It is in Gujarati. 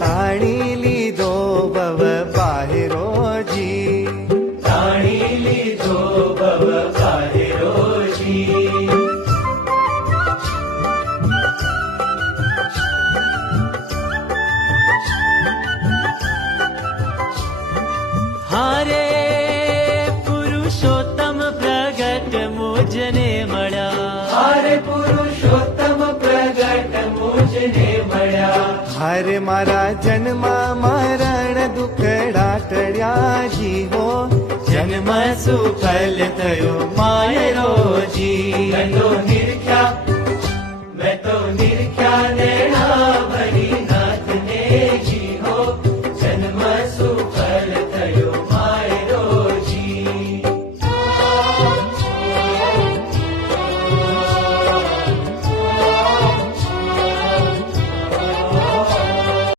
તાણી લીધો ભવ પાહેરોજી, તાણી લીધો ભવ પાહેરોજી. હારે પુરુષોત્તમ પ્રગટ મુજને મળ્યા, હારે પુરુષોત્તમ પ્રગટ મુજને મળ્યા. હારે મારા જન્મ મરણ દુખડા ટળ્યા જીવો, જન્મ સુફલ થયો માયરોજી. મેં તો નિરખ્યા, મેં તો નિરખ્યા નેણા ભરી